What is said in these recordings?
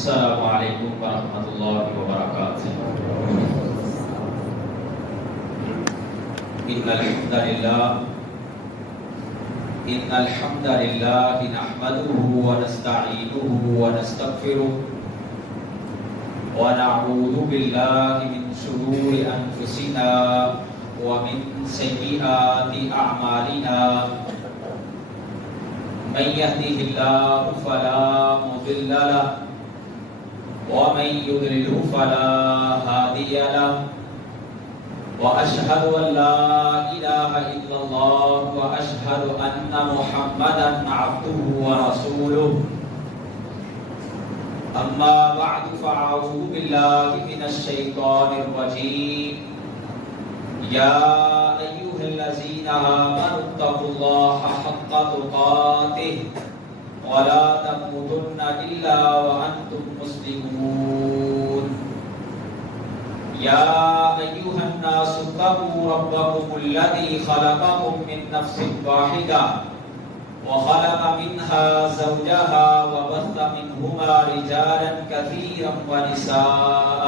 السلام علیکم ورحمۃ اللہ وبرکاتہ۔ ان الحمد للہ نحمده ونستعینه ونستغفره ونعوذ باللہ من شرور انفسنا ومن سیئات اعمالنا، من يهده الله فلا مضل له ومن يضلل فلا هادي له، وأشهد أن لا إله إلا الله وأشهد أن محمدا عبده ورسوله، أما بعد فأعوذ بالله من الشيطان الرجيم، يا أيها الذين آمنوا اتقوا الله حق تقاته ولا تموتن إلا وأنتم مسلمون، يا أيها الناس اتقوا ربكم الذي خلقكم من نفس واحدة وخلق منها زوجها وبث منهما رجالا كثيرا ونساء،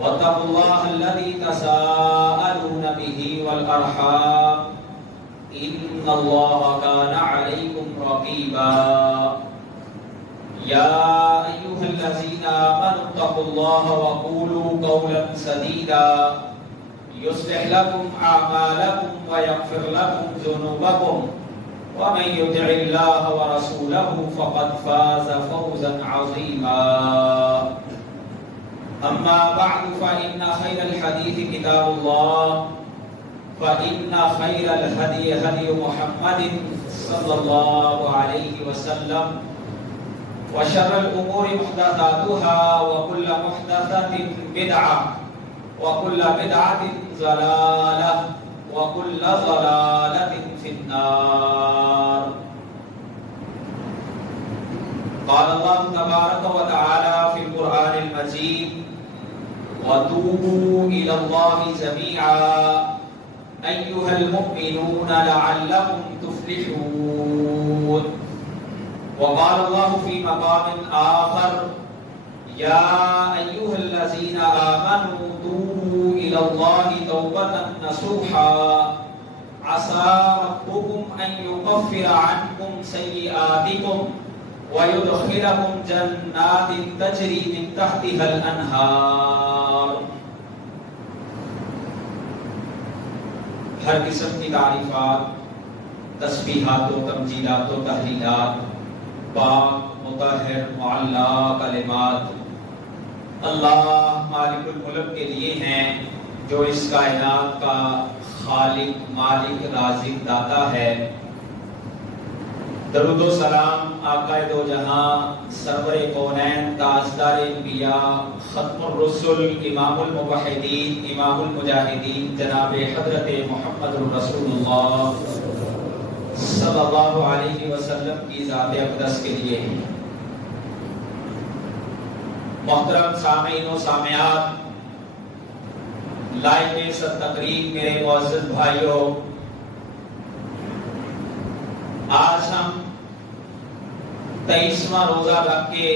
واتقوا الله الذي تساءلون به والأرحام إن الله كان عليكم رقيبا، يا أيها الذين آمنوا اتقوا الله وقولوا قولا سديدا يصلح لكم أعمالكم ويغفر لكم ذنوبكم، ومن يطع الله ورسوله فقد فاز فوزا عظيما، أما بعد فإن خير الحديث كتاب الله، فإن خير الهدي هدي محمد صلى الله عليه وسلم، وشر الأمور محدثاتها وكل محدثة بدعة وكل بدعة ضلالة وكل ضلالة في النار۔ قال الله تبارك وتعالى في القرآن المجيد: وتوبوا إلى الله جميعا أيها المؤمنون لعلكم تفلحون۔ وقال الله في مقام آخر: يا أيها الذين آمنوا توبوا إلى الله توبة نصوحا عسى ربكم أن يكفر عنكم سيئاتكم ويدخلكم جنات تجري من تحتها الأنهار۔ ہر قسم کی تعریفات، تسبیحات و تمجیدات و تحلیلات پاک، مطہر، معلا کلمات اللہ مالک الملک کے لیے ہیں، جو اس کائنات کا خالق، مالک، رازق، داتا ہے۔ درود و سلام آقا دو جہاں، سرور کونین، تاجدار انبیاء، ختم الرسل، امام الموحدین، امام المجاہدین، جناب حضرت محمد رسول اللہ صلی اللہ علیہ وسلم کی ذات اقدس کے لیے ہیں۔ محترم سامعین و سامعات، لائق ست تقریب میرے معزز بھائیوں، آج ہم 23واں روزہ رکھ کے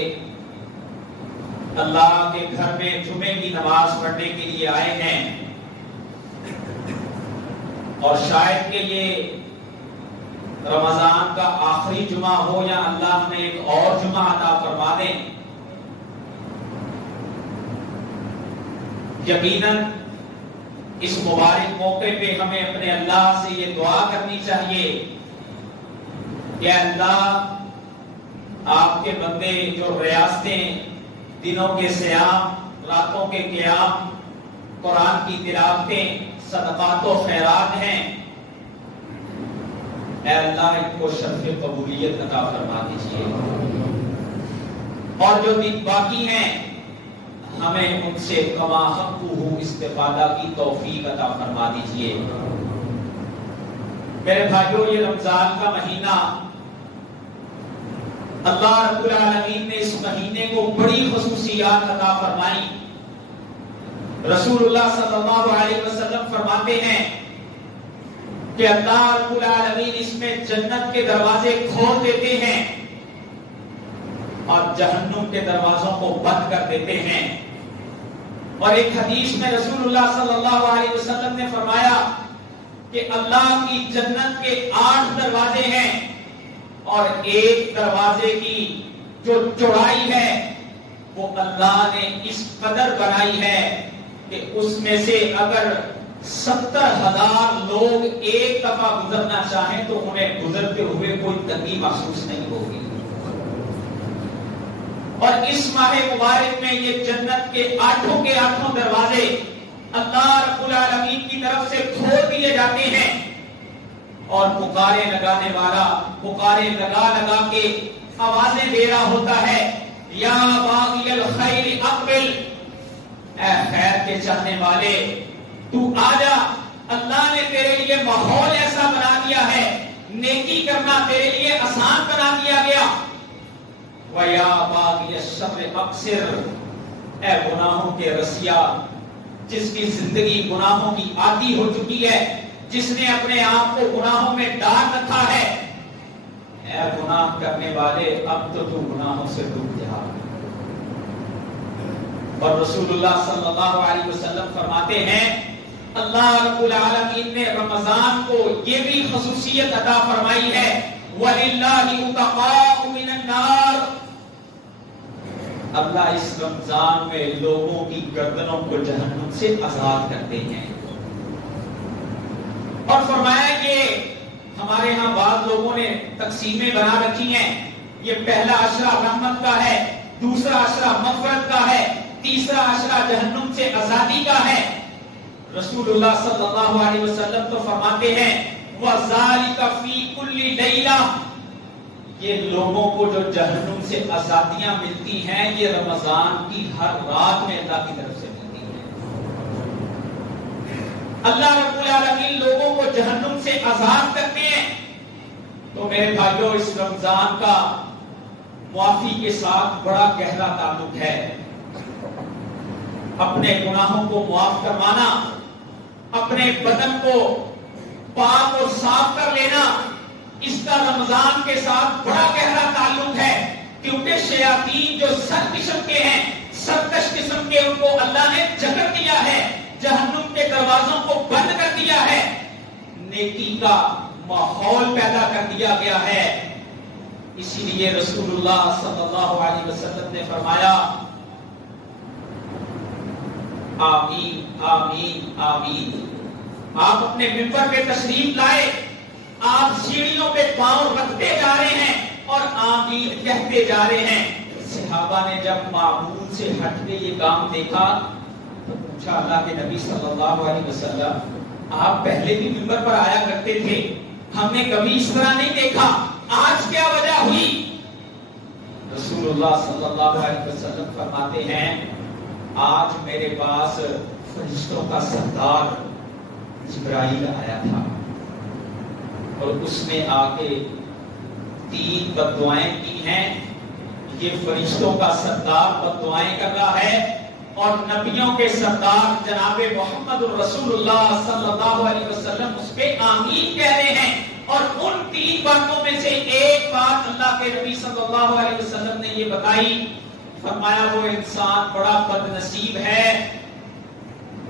اللہ کے گھر میں جمعے کی نماز پڑھنے کے لیے آئے ہیں، اور شاید کہ یہ رمضان کا آخری جمعہ ہو یا اللہ ہمیں ایک اور جمعہ عطا فرما دیں۔ یقیناً اس مبارک موقع پہ ہمیں اپنے اللہ سے یہ دعا کرنی چاہیے کہ اللہ آپ کے بندے جو ریاستیں، دنوں کے صیام، راتوں کے قیام، قرآن کی تلاوتیں، صدقات و خیرات ہیں، اے اللہ ان کو شرف قبولیت عطا فرما دیجیے، اور جو دن باقی ہیں ہمیں ان سے کما حقہ استفادہ کی توفیق عطا فرما دیجیے۔ میرے بھائیوں، یہ رمضان کا مہینہ، اللہ رب العالمین نے اس مہینے کو بڑی خصوصیات عطا فرمائی۔ رسول اللہ صلی اللہ علیہ وسلم فرماتے ہیں کہ اللہ رب العالمین اس میں جنت کے دروازے کھول دیتے ہیں، اور جہنم کے دروازوں کو بند کر دیتے ہیں. اور ایک حدیث میں رسول اللہ صلی اللہ علیہ وسلم نے فرمایا کہ اللہ کی جنت کے 8 دروازے ہیں اور ایک دروازے کی جو چوڑائی ہے وہ اللہ نے اس قدر بنائی ہے کہ اس میں سے اگر 70,000 لوگ ایک دفعہ گزرنا چاہیں تو انہیں گزرتے ہوئے کوئی تنگی محسوس نہیں ہوگی. اور اس ماہ مبارک میں یہ جنت کے 8 کے 8 دروازے اللہ رب العالمین کی طرف سے کھول دیے جاتے ہیں اور پکارے لگانے والا پکارے لگا لگا کے آوازیں دے رہا ہوتا ہے یا باغی الخیر اقبل، اے خیر کے چاہنے والے تو آجا، اللہ نے تیرے لیے ماحول ایسا بنا دیا ہے، نیکی کرنا تیرے لیے آسان بنا دیا گیا. وَيَا بَاغِيَ الشَّرِّ أَقْصِرْ، اے گناہوں کے رسیا جس کی زندگی گناہوں کی عادی ہو چکی ہے، جس نے اپنے آپ کو گناہوں میں ڈال رکھا ہے، اے گناہ کرنے والے اب تو گناہوں سے ڈوب جا. اور رسول اللہ صلی اللہ علیہ وسلم فرماتے ہیں اللہ رب العالمین نے رمضان کو یہ بھی خصوصیت عطا فرمائی ہے وَلِلَّهِ عُتَقَاءُ مِنَ النَّارِ، اللہ اس رمضان میں لوگوں کی گردنوں کو جہنم سے آزاد کرتے ہیں. اور فرمایا کہ ہمارے ہاں بعض لوگوں نے تقسیمیں بنا رکھی ہیں، یہ پہلا عشرہ رحمت کا ہے، دوسرا عشرہ مغفرت کا ہے، تیسرا عشرہ جہنم سے آزادی کا ہے. رسول اللہ صلی اللہ علیہ وسلم تو فرماتے ہیں وَذَلِكَ فِي كُلِّ لَيْلَةٍ، یہ لوگوں کو جو جہنم سے آزادیاں ملتی ہیں یہ رمضان کی ہر رات میں اللہ کی طرف سے ملتی ہیں. اللہ رب العالمین لوگوں کو جہنم سے آزاد کرتے ہیں. تو میرے بھائیوں اس رمضان کا معافی کے ساتھ بڑا گہرا تعلق ہے. اپنے گناہوں کو معاف کروانا، اپنے بدن کو پاک اور صاف کر لینا، اس کا رمضان کے ساتھ بڑا گہرا تعلق ہے. کیونکہ شیاطین جو سر قسم کے ہیں، سرکش قسم کے، ان کو اللہ نے جکڑ دیا ہے، جہنم کے دروازوں کو بند کر دیا ہے، نیکی کا ماحول پیدا کر دیا گیا ہے. اسی لیے رسول اللہ صلی اللہ علیہ وسلم نے فرمایا آمین آمین آمین. آپ اپنے ممبر پہ تشریف لائے، آپ سیڑھیوں پہ پاؤں رکھتے جا رہے ہیں اور آمین کہتے جا رہے ہیں. صحابہ نے جب معمول سے ہٹ کے یہ کام دیکھا تو پوچھا اللہ کے نبی صلی اللہ علیہ وسلم آپ پہلے بھی ممبر پر آیا کرتے تھے، ہم نے کبھی اس طرح نہیں دیکھا، آج کیا وجہ ہوئی؟ رسول اللہ صلی اللہ علیہ وسلم فرماتے ہیں آج میرے پاس فرشتوں کا سردار جبرائیل آیا تھا اور اس نے آ کے 3 بددعائیں کی ہیں. یہ فرشتوں کا سردار بددعائیں کر رہا ہے اور نبیوں کے سردار جناب محمد رسول اللہ صلی اللہ علیہ وسلم اس پہ آمین کہہ رہے ہیں. اور ان 3 باتوں میں سے ایک بات اللہ کے نبی صلی اللہ علیہ وسلم نے یہ بتائی، فرمایا وہ انسان بڑا بد نصیب ہے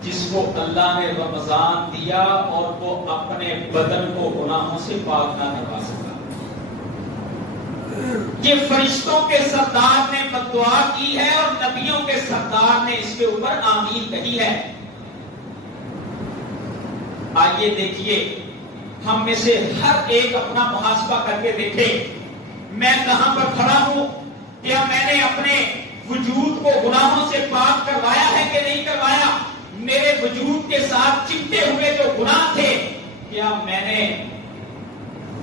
جس کو اللہ نے رمضان دیا اور وہ اپنے بدن کو گناہوں سے پاک نہ کروا سکا. یہ فرشتوں کے سردار نے بددعا کی ہے اور نبیوں کے سردار نے اس کے اوپر آمین کہی ہے. آئیے دیکھیے ہم میں سے ہر ایک اپنا محاسبہ کر کے دیکھے میں کہاں پر کھڑا ہوں. کیا میں نے اپنے وجود کو گناہوں سے پاک کروایا ہے کہ نہیں کروایا؟ میرے وجود کے ساتھ چپٹے ہوئے جو گناہ تھے کیا میں نے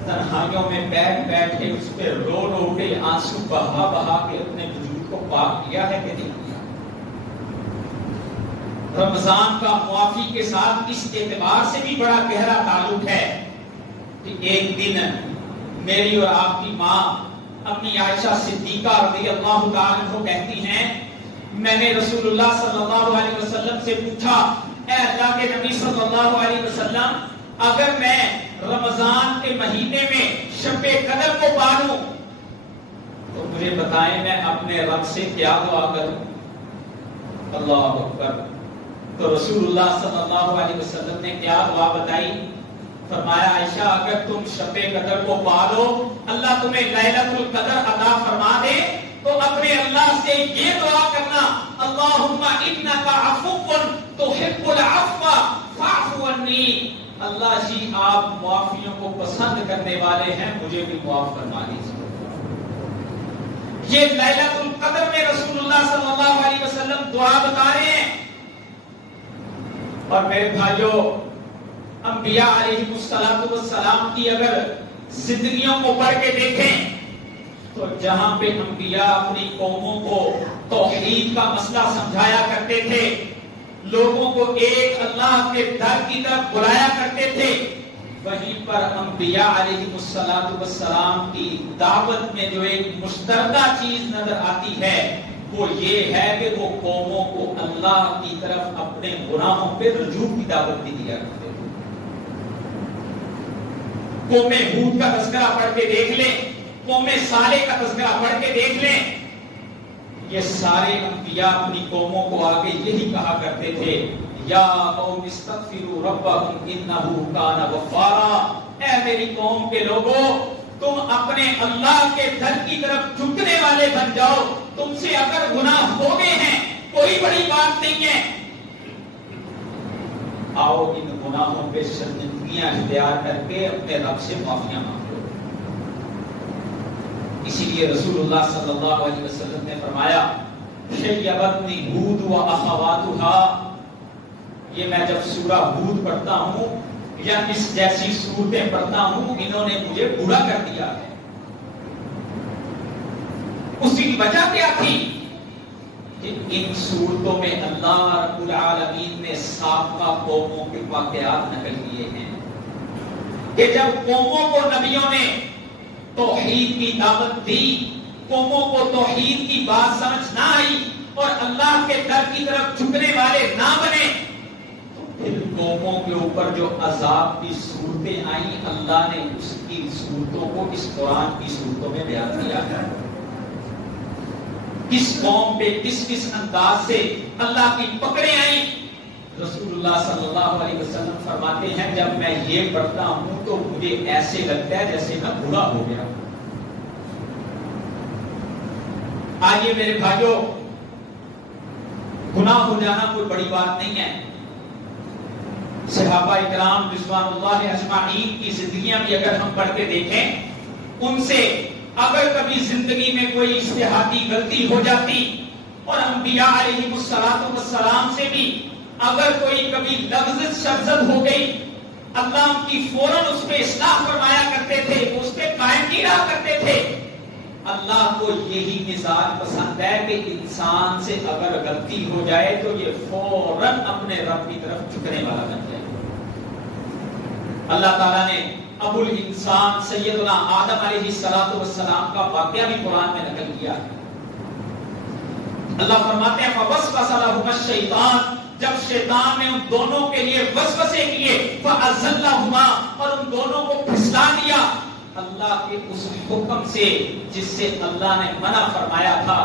تنہائیوں میں بیٹھ بیٹھ کے اس پہ رو رو کے آنسو بہا بہا کے اپنے وجود کو پاک کیا ہے کہ نہیں کیا؟ رمضان کا معافی کے ساتھ اس اعتبار سے بھی بڑا گہرا تعلق ہے کہ ایک دن میری اور آپ کی ماں اپنی عائشہ صدیقہ رضی اللہ تعالیٰ عنہ کہتی ہیں میں نے رسول اللہ صلی اللہ علیہ وسلم سے پوچھا اے اللہ کے نبی صلی اللہ علیہ وسلم اگر میں رمضان کے مہینے میں شب قدر کو پالوں تو مجھے بتائیں میں اپنے رب سے کیا دعا کروں؟ اللہ اکبر. تو رسول اللہ صلی اللہ علیہ وسلم نے کیا دعا بتائی؟ فرمایا عائشہ اگر تم شب قدر کو پالو، اللہ تمہیں لیلۃ القدر عطا فرما دے، تو اپنے اللہ سے یہ دعا کرنا اللہم انک عفو تحب العفو فاعف عنی. اللہ جی آپ معافیوں کو پسند کرنے والے ہیں، مجھے بھی معاف فرما دیجیے. یہ لیلۃ القدر میں رسول اللہ صلی اللہ علیہ وسلم دعا بتا رہے ہیں. اور میرے بھائیوں، انبیاء علیہ السلام کی اگر زندگیوں کو پڑھ کے دیکھیں تو جہاں پہ انبیاء اپنی قوموں کو توحید کا مسئلہ سمجھایا کرتے تھے، لوگوں کو ایک اللہ کے در کی طرف بلایا کرتے تھے، وہیں پر انبیاء علیہ السلام کی دعوت میں جو ایک مشترکہ چیز نظر آتی ہے وہ یہ ہے کہ وہ قوموں کو اللہ کی طرف اپنے گناہوں پہ رجوع کی دعوت بھی دیا کرتے تھے. قوم ہود کا تذکرہ پڑھ کے دیکھ لیں، قوم صالح کا تذکرہ پڑھ کے دیکھ لیں، یہ سارے انبیاء اپنی قوموں کو آگے یہی کہا کرتے تھے یا قوم استغفروا ربکم انہ کان غفارا. اے میری قوم کے لوگوں، تم اپنے اللہ کے در کی طرف جھکنے والے بن جاؤ. تم سے اگر گناہ ہو گئے ہیں کوئی بڑی بات نہیں ہے، آؤ ان گناہوں پہ شرمندگیاں اختیار کر کے اپنے رب سے معافیاں مانگو. اسی لیے رسول اللہ صلی اللہ علیہ وسلم نے فرمایا شیبتنی ہود و اخواتها. یہ میں جب سورہ ہود پڑھتا ہوں یا اس جیسی سورتیں پڑھتا ہوں، انہوں نے مجھے برا کر دیا ہے. اس کی وجہ کیا تھی کہ ان صورتوں میں اللہ رب العالمین نے سابقہ قوموں کے واقعات نقل کیے ہیں کہ جب قوموں کو نبیوں نے توحید کی دعوت دی، قوموں کو توحید کی بات سمجھ نہ آئی اور اللہ کے در کی طرف جھکنے والے نہ بنے، تو پھر قوموں کے اوپر جو عذاب کی صورتیں آئیں اللہ نے اس کی صورتوں کو اس قرآن کی صورتوں میں بیان کیا ہے. کس قوم پہ کس کس انداز سے اللہ کی پکڑیں آئیں. رسول اللہ صلی اللہ علیہ وسلم فرماتے ہیں جب میں یہ پڑھتا ہوں تو مجھے ایسے لگتا ہے جیسے میں بوڑھا ہو گیا. آئیے میرے بھائیوں، گناہ ہو جانا کوئی بڑی بات نہیں ہے. صحابہ اکرام رضوان اللہ اجمعین کی زندگیاں بھی اگر ہم پڑھ کے دیکھیں، ان سے اگر کبھی زندگی میں کوئی اجتہادی غلطی ہو جاتی اور انبیاء علیہ السلام سے بھی اگر کوئی کبھی لفظ شرزد ہو گئی، اللہ کی فوراً اس پہ اصلاح فرمایا کرتے تھے، اس پہ قائم نہیں رہا کرتے تھے. اللہ کو یہی مزاج پسند ہے کہ انسان سے اگر غلطی ہو جائے تو یہ فوراً اپنے رب کی طرف جھکنے والا بن جائے. اللہ تعالیٰ نے ابو الانسان سیدنا آدم علیہ السلام کا واقعہ بھی قرآن میں نقل کیا. اللہ فرماتے ہیں فوسوس لهما الشیطان، جب شیطان نے ان دونوں کے لیے وسوسے کیے فأزلهما، اور ان دونوں کو پھسلا دیا اللہ کے اس حکم سے جس سے اللہ نے منع فرمایا تھا.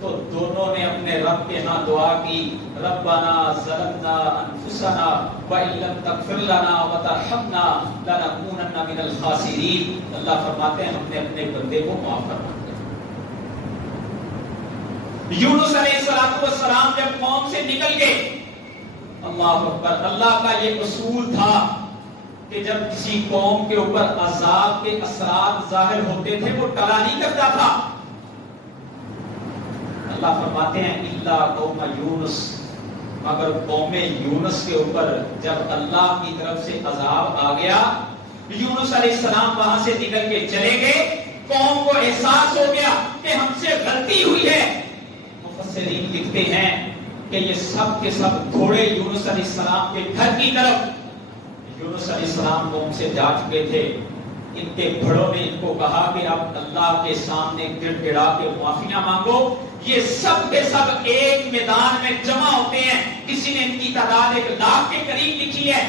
تو دونوں نے اپنے رب کے ہاں دعا کی ربنا ظلمنا انفسنا وان لم تغفر لنا وترحمنا لنكونن من الخاسرین. اللہ فرماتے ہیں ہم نے اپنے بندے کو معاف فرما دیا. یونس علیہ السلام جب قوم سے نکل گئے، اللہ اکبر، اللہ کا یہ اصول تھا کہ جب کسی قوم کے اوپر عذاب کے اثرات ظاہر ہوتے تھے وہ ٹلا نہیں کرتا تھا. اللہ فرماتے ہیں الا قوم یونس، مگر قوم یونس کے اوپر جب اللہ کی طرف سے عذاب آ گیا، یونس علیہ السلام وہاں سے نکل کے چلے گئے، قوم کو احساس ہو گیا کہ ہم سے غلطی ہوئی ہے. مفسرین لکھتے ہیں کہ یہ سب کے سب گھوڑے یونس علیہ السلام کے گھر کی طرف، یونس علیہ السلام قوم سے جا چکے تھے، ان کے بڑوں نے ان کو کہا کہ اب اللہ کے سامنے گڑ گڑا کے معافیاں مانگو. یہ سب کے سب ایک میدان میں جمع ہوتے ہیں. کسی نے ان کی تعداد 1 لاکھ کے قریب لکھی ہے.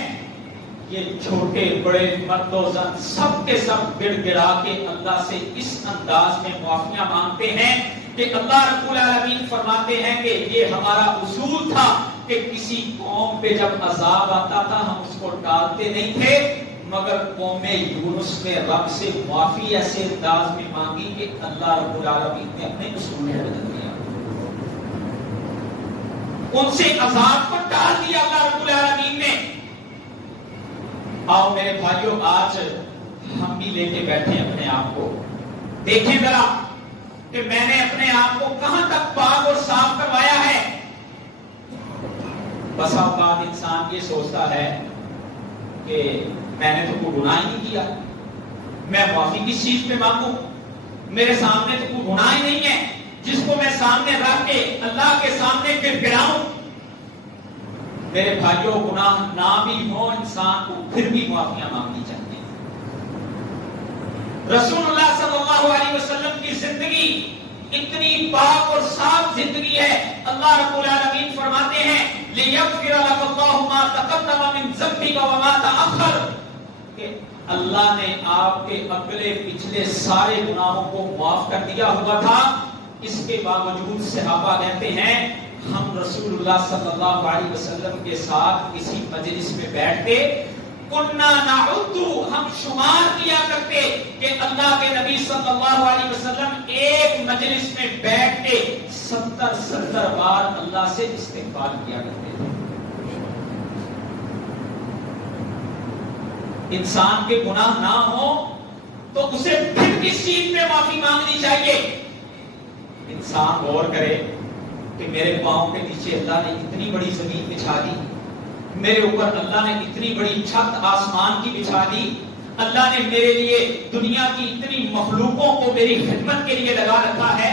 یہ چھوٹے بڑے مرد و زن سب کے سب گڑ گڑا کے اللہ سے اس انداز میں معافیاں مانگتے ہیں کہ اللہ رب العالمین فرماتے ہیں کہ یہ ہمارا اصول تھا کہ کسی قوم پہ جب عذاب آتا تھا ہم اس کو ٹالتے نہیں تھے، مگر قوم یونس نے رب سے معافی ایسے انداز میں مانگی کہ اللہ رب العالمین نے اپنے اصول میں بدل دیا، ان سے عذاب کو ٹال دیا اللہ رب العالمین نے۔ آؤ میرے بھائیوں، آج ہم بھی لے کے بیٹھے اپنے آپ کو، دیکھیں ذرا کہ میں نے اپنے آپ کو کہاں تک پاک اور صاف کروایا ہے۔ بس اوقات انسان یہ سوچتا ہے کہ میں نے تو کوئی گناہ ہی نہیں کیا، میں معافی کس چیز پہ مانگوں، میرے سامنے تو کوئی گناہ ہی نہیں ہے جس کو میں سامنے رکھ کے اللہ کے سامنے گڑگڑاؤں۔ میرے بھائیوں، گناہ نہ بھی ہو انسان کو پھر بھی معافیاں مانگنی چاہیے۔ رسول اللہ صلی اللہ علیہ وسلم کی زندگی اتنی پاک اور صاف زندگی ہے، اللہ رب العالمین فرماتے ہیں لِيَغْفِرَ لَكَ اللَّهُ مَا تَقَدَّمَ مِن ذَنبِكَ وَمَا تَأَخَّرَ، کہ اللہ نے آپ کے اگلے پچھلے سارے گناہوں کو معاف کر دیا ہوا تھا۔ اس کے باوجود صحابہ کہتے ہیں ہم رسول اللہ صلی اللہ علیہ وسلم کے ساتھ کسی مجلس میں بیٹھتے، کُنَّا نَعُدُّ، ہم شمار کیا کرتے کہ اللہ کے نبی صلی اللہ علیہ وسلم ایک مجلس میں بیٹھ کے 70 بار اللہ سے استغفار کیا کرتے تھے۔ انسان کے گناہ نہ ہو تو اسے پھر کس چیز پہ معافی مانگنی چاہیے؟ انسان غور کرے کہ میرے پاؤں کے نیچے اللہ نے اتنی بڑی زمین بچھا دی، میرے اوپر اللہ نے اتنی بڑی چھت آسمان کی بچھا دی، اللہ نے میرے لیے دنیا کی اتنی مخلوقوں کو میری خدمت کے لیے لگا رکھا ہے،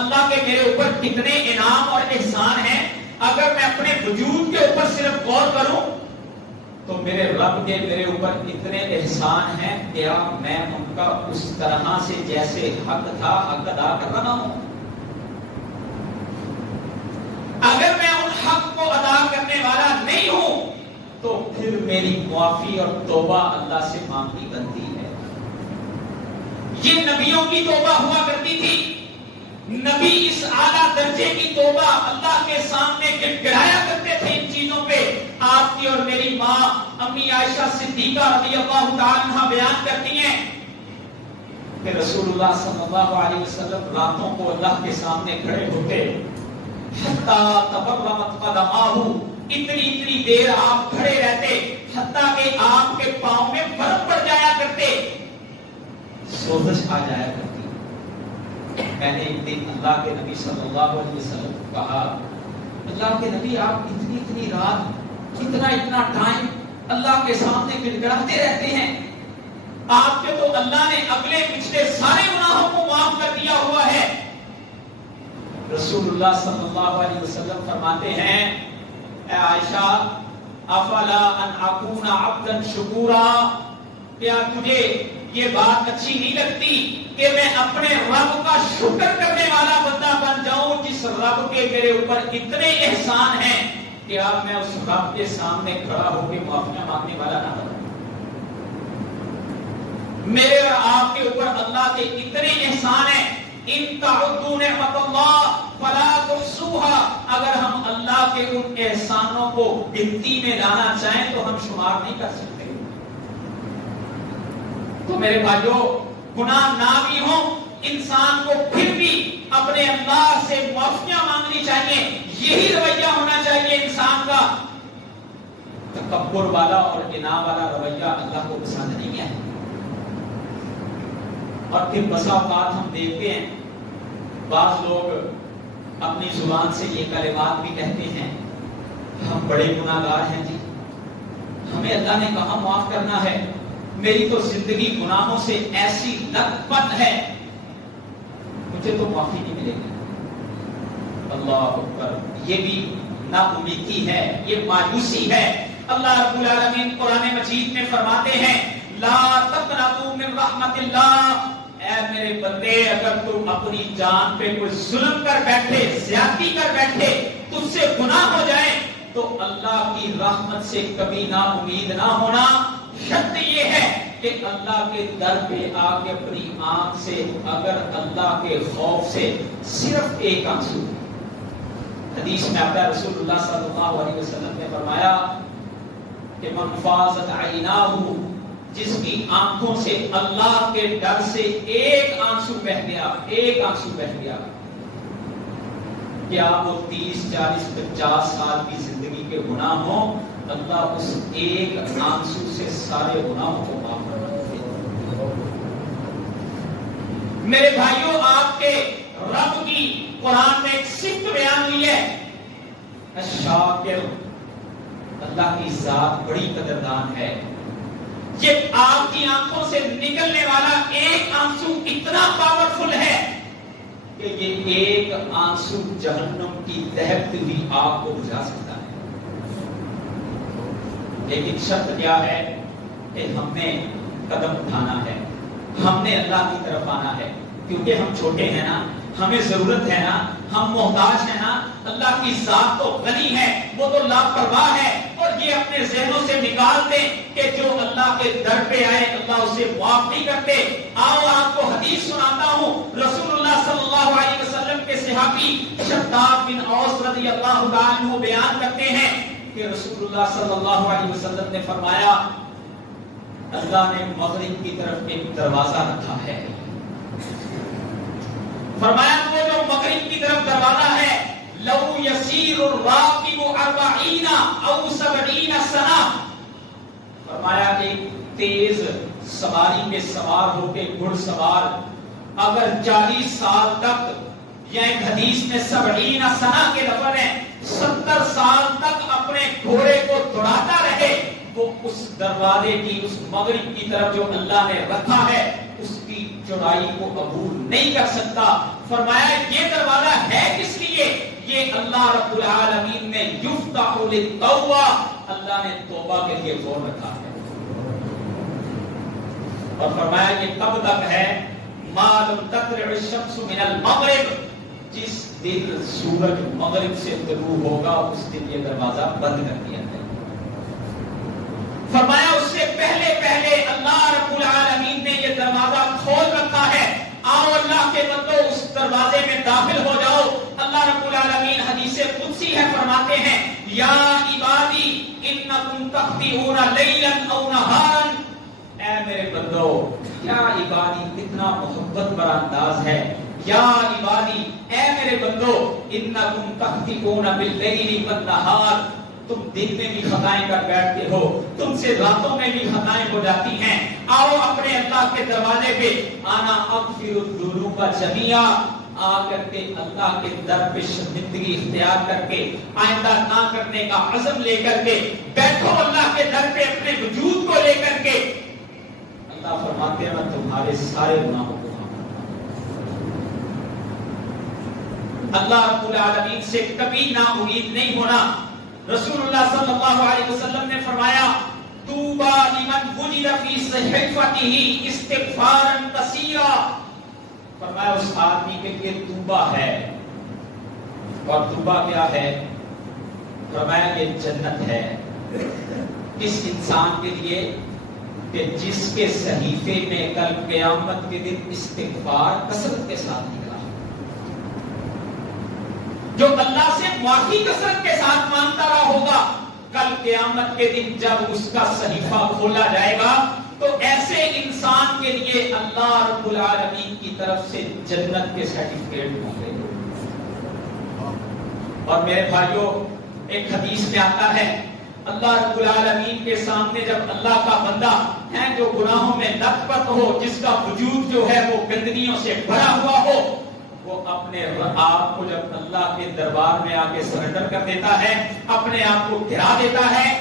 اللہ کے میرے اوپر کتنے انعام اور احسان ہیں۔ اگر میں اپنے وجود کے اوپر صرف غور کروں تو میرے رب کے میرے اوپر اتنے احسان ہیں، کیا میں ان کا اس طرح سے جیسے حق تھا حق ادا کر رہا ہوں؟ اگر میں ان حق کو ادا کرنے والا نہیں ہوں تو پھر میری معافی اور توبہ اللہ سے مانگنی بنتی ہے۔ یہ نبیوں کی توبہ ہوا کرتی تھی، نبی اس اعلیٰ درجے کی توبہ اللہ کے سامنے گڑگڑایا کرتے تھے ان چیزوں پہ۔ آپ کی اور میری ماں امی عائشہ صدیقہ رضی اللہ تعالی عنہا بیان کرتی ہیں کہ رسول اللہ صلی اللہ علیہ وسلم راتوں کو اللہ کے سامنے کھڑے ہوتے، حتیٰ تبرمت قدماہ، اتنی دیر آپ کھڑے رہتے حتیٰ کہ آپ کے پاؤں میں برف پڑ جایا کرتے، سوزش آ جایا کرتی۔ میں نے ایک دن اللہ کے نبی صلی اللہ علیہ وسلم کو کہا، اللہ کے نبی آپ اتنی رات اتنا ٹائم اللہ کے سامنے گڑگڑاتے رہتے ہیں، آپ کے تو اللہ نے اگلے پچھلے سارے گناہوں کو معاف کر دیا ہوا ہے۔ رسول اللہ صلی اللہ علیہ وسلم فرماتے ہیں اے عائشہ افلا ان اکون عبدا شکورا، کیا تجھے یہ بات اچھی نہیں لگتی کہ میں اپنے رب کا شکر کرنے والا بندہ بن جاؤں، جس رب کے میرے اوپر اتنے احسان ہیں کہ اب میں اس رب کے سامنے کھڑا ہو کے معافیاں مانگنے والا نہ بنوں۔ میرے اور آپ کے اوپر اللہ کے اتنے احسان ہیں، ان تعدوا نعمت اللہ فلا تحصوها، اگر ہم اللہ کے ان احسانوں کو گنتی میں لانا چاہیں تو ہم شمار نہیں کر سکتے۔ تو میرے بھائیوں، گناہ نہ بھی ہوں انسان کو پھر بھی اپنے اللہ سے معافیاں مانگنی چاہیے، یہی رویہ ہونا چاہیے انسان کا۔ تکبر والا اور انعام والا رویہ اللہ کو پسند نہیں ہے۔ اور پھر بسا اوقات ہم دیکھتے ہیں بعض لوگ اپنی زبان سے یہ کلمات بھی کہتے ہیں، ہم بڑے گناہ گار ہیں جی، ہمیں اللہ نے کہاں معاف کرنا ہے، میری تو زندگی گناہوں سے ایسی لت پت ہے، مجھے تو معافی نہیں ملے گی۔ اللہ اکبر، یہ بھی نا امیدی ہے، یہ مایوسی ہے۔ اللہ رب العالمین قرآن مجید میں فرماتے ہیں لا تقنطوا من رحمت اللہ، اے میرے بندے اگر تم اپنی جان پہ کوئی ظلم کر بیٹھے، زیادتی کر بیٹھے، تجھ سے گناہ ہو جائے تو اللہ کی رحمت سے کبھی نا امید نہ ہونا۔ شرط یہ ہے کہ اللہ کے در پہ آ کے اپنی آنکھ سے اگر اللہ کے خوف سے صرف ایک آنسو، حدیث میں آتا ہے رسول اللہ صلی اللہ علیہ وسلم نے فرمایا کہ من فاضت عیناہ، جس کی آنکھوں سے اللہ کے ڈر سے ایک آنسو بہہ گیا، ایک آنسو بہہ گیا، کیا وہ 30 40 50 سال کی زندگی کے گناہ ہوں، اللہ اس ایک آنسو سے سارے گناہوں کو معاف کر دیتے ہیں۔ میرے بھائیوں، آپ کے رب کی قرآن میں ایک صفت بیان ہوئی ہے، الشاکر، اللہ کی ذات بڑی قدردان ہے۔ یہ آپ کی آنکھوں سے نکلنے والا ایک آنسو اتنا پاورفل ہے کہ یہ ایک آنسو جہنم کی دہکتی ہوئی آگ کو بجھا سکتا ہے۔ لیکن شرط کیا ہے کہ ہم نے قدم اٹھانا ہے، ہم نے اللہ کی طرف آنا ہے، کیونکہ ہم چھوٹے ہیں نا، ہمیں ضرورت ہے نا، ہم محتاج ہیں نا۔ اللہ کی ذات تو غنی ہے، وہ تو لاپرواہ ہے، اور یہ اپنے ذہنوں سے نکال دیں کہ جو اللہ کے در پہ آئے اللہ اسے معاف نہیں کرتے۔ آؤ آپ کو حدیث سناتا ہوں، رسول اللہ صلی اللہ علیہ وسلم کے صحابی شداد بن اوس رضی اللہ عنہ بیان کرتے ہیں کہ رسول اللہ صلی اللہ علیہ وسلم نے فرمایا اللہ نے مغرب کی طرف ایک دروازہ رکھا ہے، فرمایا وہ جو مغرب کی طرف دروازہ ہے، لو یسیر الراکب 40 او 70 سنہ، فرمایا ایک تیز سواری پہ سوار ہو کے گھڑ سوار اگر 40 سال تک، یا ایک حدیث میں 70 سنہ کے لفظ ہیں، 70 سال تک اپنے گھوڑے کو دوڑاتا رہے، وہ اس دروازے کی، اس مغرب کی طرف جو اللہ نے رکھا ہے اس کی چوڑائی کو عبور نہیں کر سکتا۔ فرمایا یہ دروازہ ہے کس لیے؟ یہ اللہ رب العالمین نے یفتح للتوبہ، اللہ نے توبہ کے لیے زور رکھا ہے۔ اور فرمایا یہ کب تک ہے؟ ما لم تطلع الشمس من المغرب، جس دن سورج مغرب سے طلوع ہوگا اس دن یہ دروازہ بند کر دیا ہے۔ فرمایا اس سے پہلے پہلے اللہ رب العالمین نے یہ دروازہ کھول رکھا ہے، آؤ اللہ کے بندو اس دروازے میں داخل ہو جاؤ۔ اللہ رب العالمین حدیث قدسی ہے فرماتے ہیں یا عبادی انکم تخطئون لیلا او نہارا، اے میرے بندو، یا عبادی کتنا محبت بھرا انداز ہے، یا عبادی اے میرے بندو انکم تخطئون باللیل والنہار، تم دن میں بھی خطائیں کر بیٹھتے ہو، تم سے راتوں میں بھی خطائیں ہو جاتی ہیں، آؤ اپنے اللہ کے دروازے پہ، آنا اغفر الذنوب جميعا، آ کر کے اللہ کے در پہ شرمندگی اختیار کر کے آئندہ نہ کرنے کا عزم لے کر کے بیٹھو اللہ کے در پہ اپنے وجود کو لے کر کے۔ اللہ فرماتے ہیں میں تمہارے سارے گناہوں کو معاف کرتا ہوں۔ اللہ رب العالمین سے کبھی نا امید نہیں ہونا۔ رسول اللہ صلی اللہ علیہ وسلم نے فرمایا طوبی لمن وجد فی صحیفته استغفارا کثیرا، فرمایا اس آدمی کے لیے توبہ ہے، اور توبہ کیا ہے؟ فرمایا یہ جنت ہے اس انسان کے لیے کہ جس کے صحیفے میں کل قیامت کے دن استغفار کثرت کے ساتھ نکلا، جو اللہ سے معافی کثرت کے ساتھ مانگتا رہا ہوگا، کل قیامت کے دن جب اس کا صحیفہ کھولا جائے گا تو ایسے انسان کے لیے اللہ رب العالمین کی طرف سے جنت کے سرٹیفکیٹ ہوں گے۔ اور میرے بھائیوں، ایک حدیث میں آتا ہے اللہ رب العالمین کے سامنے جب اللہ کا بندہ ہے جو گناہوں میں لت پت ہو، جس کا وجود جو ہے وہ گندگیوں سے بھرا ہوا ہو، وہ اپنے آپ کو جب اللہ کے دربار میں آ کے سرنڈر کر دیتا ہے، اپنے آپ کو گرا دیتا ہے،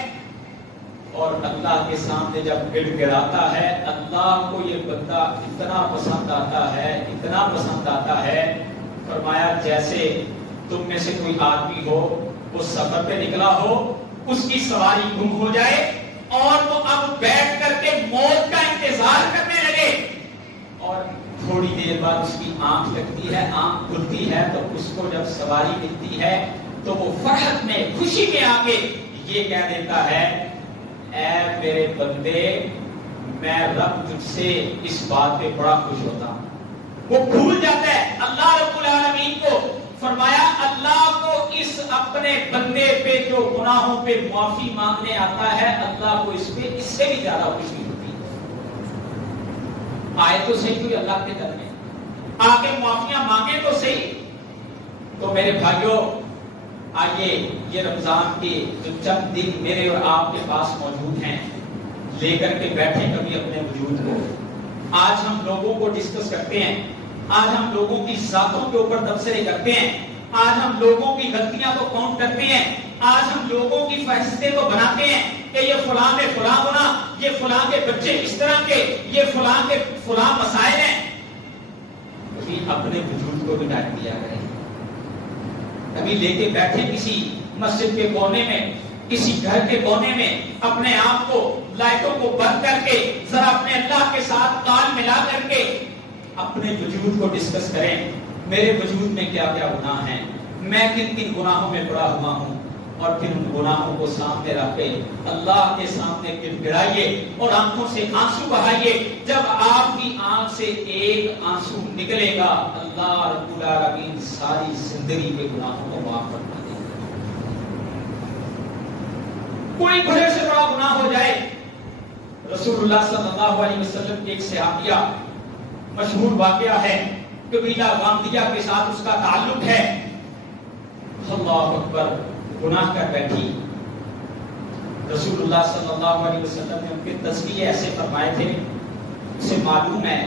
اور اللہ کے سامنے جب گڑ گڑاتا ہے، اللہ کو یہ بندہ اتنا پسند آتا ہے، اتنا پسند آتا ہے، فرمایا جیسے تم میں سے کوئی آدمی ہو، وہ سفر پہ نکلا ہو، اس کی سواری گم ہو جائے اور وہ اب بیٹھ کر کے موت کا انتظار کرنے لگے، اور تھوڑی دیر بعد اس کی آنکھ لگتی ہے، آنکھ کھلتی ہے تو اس کو جب سواری ملتی ہے تو وہ فرحت میں، خوشی میں آ کے یہ کہہ دیتا ہے اے میرے بندے میں رب تجھ سے اس بات پہ بڑا خوش ہوتا ہوں. وہ بھول جاتا ہے اللہ رب العالمین کو. فرمایا اللہ کو اس اپنے بندے پہ جو گناہوں پہ معافی مانگنے آتا ہے اللہ کو اس سے بھی زیادہ خوشی ہوتی ہے. آئے تو صحیح کوئی اللہ کے در میں آ کے معافیاں مانگے تو صحیح. تو میرے بھائیوں آئیے یہ رمضان کے جو چند دن میرے اور آپ کے پاس موجود ہیں لے کر کے بیٹھے کبھی اپنے وجود کو. آج ہم لوگوں کو ڈسکس کرتے ہیں, آج ہم لوگوں کی ذاتوں کے اوپر تبصرے کرتے ہیں, آج ہم لوگوں کی غلطیاں کو کاؤنٹ کرتے ہیں, آج ہم لوگوں کی فہرستیں کو بناتے ہیں کہ یہ فلاں میں فلاں ہونا, یہ فلاں کے بچے اس طرح کے, یہ فلاں کے فلاں مسائل ہیں. کبھی اپنے وجود کو بھی ڈانٹ دیا کریں. کبھی لے کے بیٹھے کسی مسجد کے کونے میں, کسی گھر کے کونے میں اپنے آپ کو لائٹوں کو بند کر کے ذرا اپنے اللہ کے ساتھ تال ملا کر کے اپنے وجود کو ڈسکس کریں. میرے وجود میں کیا کیا گناہ ہیں, میں کن کن گناہوں میں پڑا ہوا ہوں, اور پھر ان گناہوں کو سامنے رکھ کے اللہ کے سامنے گڑگڑائیے اور آنکھوں سے آنسو بہائیے. جب آپ کی آنکھ سے ایک آنسو نکلے گا اللہ رب العالمین ساری زندگی کے گناہوں کو معاف کرتا ہے. کوئی بڑے سے بڑا گناہ ہو جائے, رسول اللہ صلی اللہ علیہ وسلم کی ایک صحابیہ مشہور واقعہ ہے, قبیلہ غامدیہ کے ساتھ اس کا تعلق ہے. اللہ اکبر, گناہ کر بیٹھی. رسول اللہ صلی اللہ علیہ وسلم نے ان کے تذکیے ایسے فرمائے تھے, اسے معلوم ہے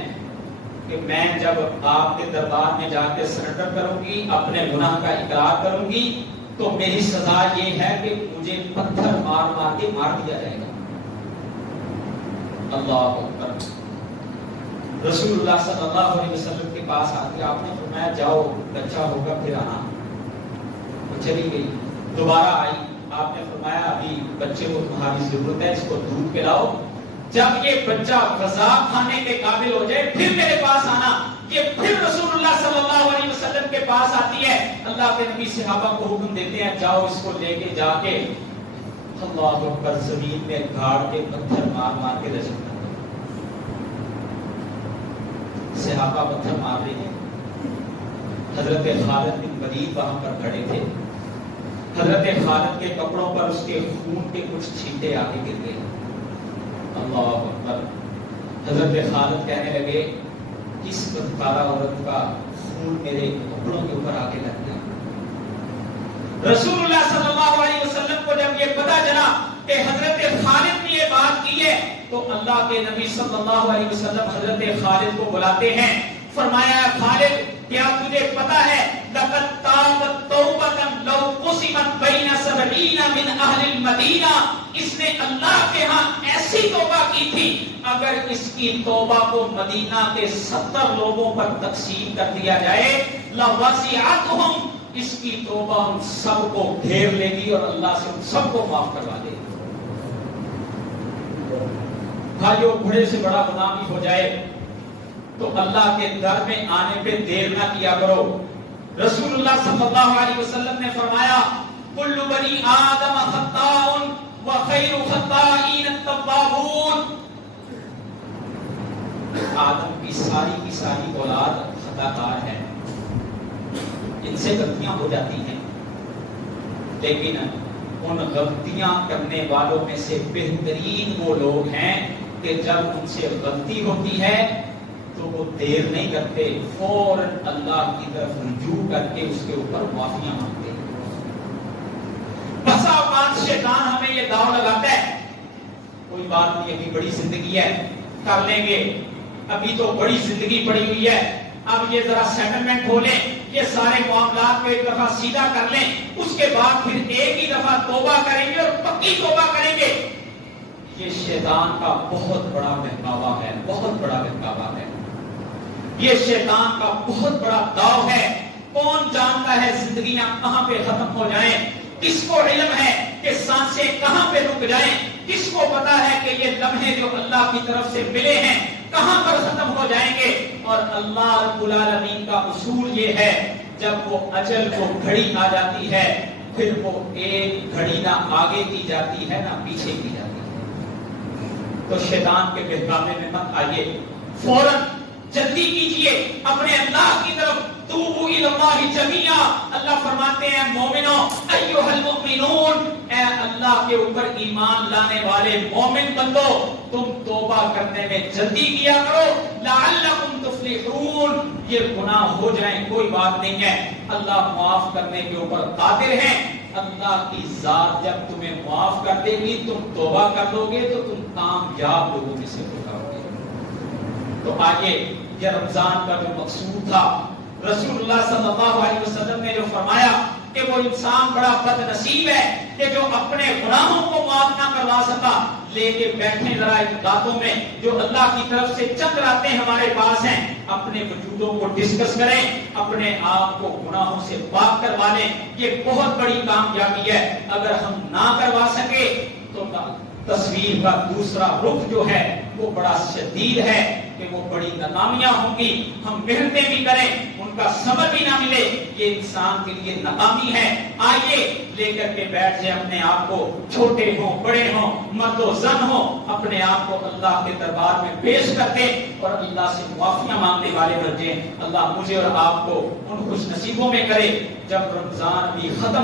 کہ میں جب آپ کے دربار میں جا کے سرنڈر کروں گی, اپنے گناہ کا اقرار کروں گی, تو میری سزا یہ ہے کہ مجھے پتھر مار مار کے مار دیا جائے گا. اللہ اکبر. رسول اللہ صلی اللہ علیہ وسلم کے پاس آتے آپ نے فرمایا جاؤ بچہ ہوگا پھر آنا. وہ چلی گئی, دوبارہ آئی, آپ نے فرمایا ابھی بچے کو تمہاری ضرورت ہے, اس کو دودھ پلاؤ, جب یہ بچہ غذا کھانے کے قابل ہو جائے پھر میرے پاس آنا. یہ پھر رسول اللہ صلی اللہ علیہ وسلم کے پاس آتی ہے. اللہ کے نبی صحابہ کو حکم دیتے ہیں جاؤ اس کو لے کے جا کے اللہ اکبر زمین میں گاڑ کے پتھر مار مار کے رجم کر. صحابہ پتھر مار رہے ہیں, حضرت خالد بن ولید وہاں پر کھڑے تھے. حضرت خالد کے کپڑوں پر اس کے خون کے کچھ چھینٹے آ کے گر گئے. اللہ اکبر. حضرت خالد کہنے لگے کس بدکارہ عورت کا خون میرے کپڑوں کے اوپر آ کے لگ گیا. رسول اللہ صلی اللہ علیہ وسلم کو جب یہ پتا چلا کہ حضرت خالد نے یہ بات کی ہے تو اللہ کے نبی صلی اللہ علیہ وسلم حضرت خالد کو بلاتے ہیں. فرمایا خالد کیا تجھے پتا ہے لقد تابت توبۃ لو قسمت بین 70 من اہل المدینہ, اس نے اللہ کے ہاں ایسی توبہ کی تھی اگر اس کی توبہ کو مدینہ کے 70 لوگوں پر تقسیم کر دیا جائے لوسعتہم, اس کی توبہ ان سب کو گھیر لے گی اور اللہ سے ان سب کو معاف کروا دے گی. بھائیو بڑے سے بڑا گناہ بھی ہو جائے تو اللہ کے در میں آنے پہ دیر نہ کیا کرو. رسول اللہ صلی اللہ علیہ وسلم نے فرمایا کل بنی آدم خطاء وخیر خطائین التوابون. آدم کی ساری اولاد خطا کار ہے, ان سے غلطیاں ہو جاتی ہیں, لیکن ان غلطیاں کرنے والوں میں سے بہترین وہ لوگ ہیں کہ جب ان سے غلطی ہوتی ہے تو وہ دیر نہیں کرتے, فوراً اللہ کی طرف رجوع کر کے اس کے اوپر معافیاں مانگتے ہیں. بسا اوقات شیطان ہمیں یہ داؤ لگاتا ہے کوئی بات نہیں, ابھی بڑی زندگی ہے کر لیں گے, ابھی تو بڑی زندگی پڑی ہوئی ہے, اب یہ ذرا سیٹلمنٹ ہو لیں, یہ سارے معاملات کو ایک دفعہ سیدھا کر لیں, اس کے بعد پھر ایک ہی دفعہ توبہ کریں گے اور پکی توبہ کریں گے. یہ شیطان کا بہت بڑا بہکاوا ہے, بہت بڑا بہکاوا ہے. یہ شیطان کا بہت بڑا داؤ ہے. کون جانتا ہے زندگیاں کہاں پہ ختم ہو جائیں, کس کو علم ہے کہ سانسیں کہاں پہ رک جائیں, کس کو پتا ہے کہ یہ لمحے جو اللہ کی طرف سے ملے ہیں کہاں پر ختم ہو جائیں گے. اور اللہ رب العالمین کا اصول یہ ہے جب وہ اجل کو گھڑی آ جاتی ہے پھر وہ ایک گھڑی نہ آگے کی جاتی ہے نہ پیچھے کی جاتی ہے. تو شیطان کے بہکاوے میں مت آئیے، فوراً جلدی کیجئے اپنے اللہ کی طرف، توبوا الی اللہ جمیعا۔ اللہ فرماتے ہیں مومنوں، ایھا المؤمنون، اے اللہ کے اوپر ایمان لانے والے مومن بندو، تم توبہ کرنے میں جلدی کیا کرو، لعلکم تفلحون، یہ گناہ ہو جائیں کوئی بات نہیں ہے، اللہ معاف کرنے کے اوپر قادر ہیں۔ اللہ کی ذات جب تمہیں معاف کر دے گی، تم توبہ کر لو گے تو تم کامیاب لوگوں میں سے ہوگا۔ تو آگے یہ رمضان کا جو مقصود تھا، رسول اللہ صلی اللہ علیہ وسلم نے جو فرمایا کہ وہ انسان بڑا بد نصیب ہے کہ جو اپنے گناہوں کو معاف نہ کروا سکا، لے کے بیٹھے ذرا ان باتوں میں جو اللہ کی طرف سے چند راتیں ہمارے پاس ہیں، اپنے وجودوں کو ڈسکس کریں، اپنے آپ کو گناہوں سے پاک کروا لیں، یہ بہت بڑی کامیابی ہے۔ اگر ہم نہ کروا سکے تو تصویر کا دوسرا رخ جو ہے وہ بڑا شدید ہے کہ وہ بڑی ناکامیاں ہوں گی، ہم محنتیں بھی کریں ان کا ثمر بھی نہ ملے، یہ انسان کے لیے ناکامی ہے۔ آئیے لے کر کے بیٹھ جائیں اپنے آپ کو، چھوٹے ہوں بڑے ہوں مرد و زن ہوں، اپنے آپ کو اللہ کے دربار میں پیش کر دیں اور اللہ سے معافیاں مانگنے والے بن جائیں۔ اللہ مجھے اور آپ کو ان خوش نصیبوں میں کرے جب رمضان بھی ختم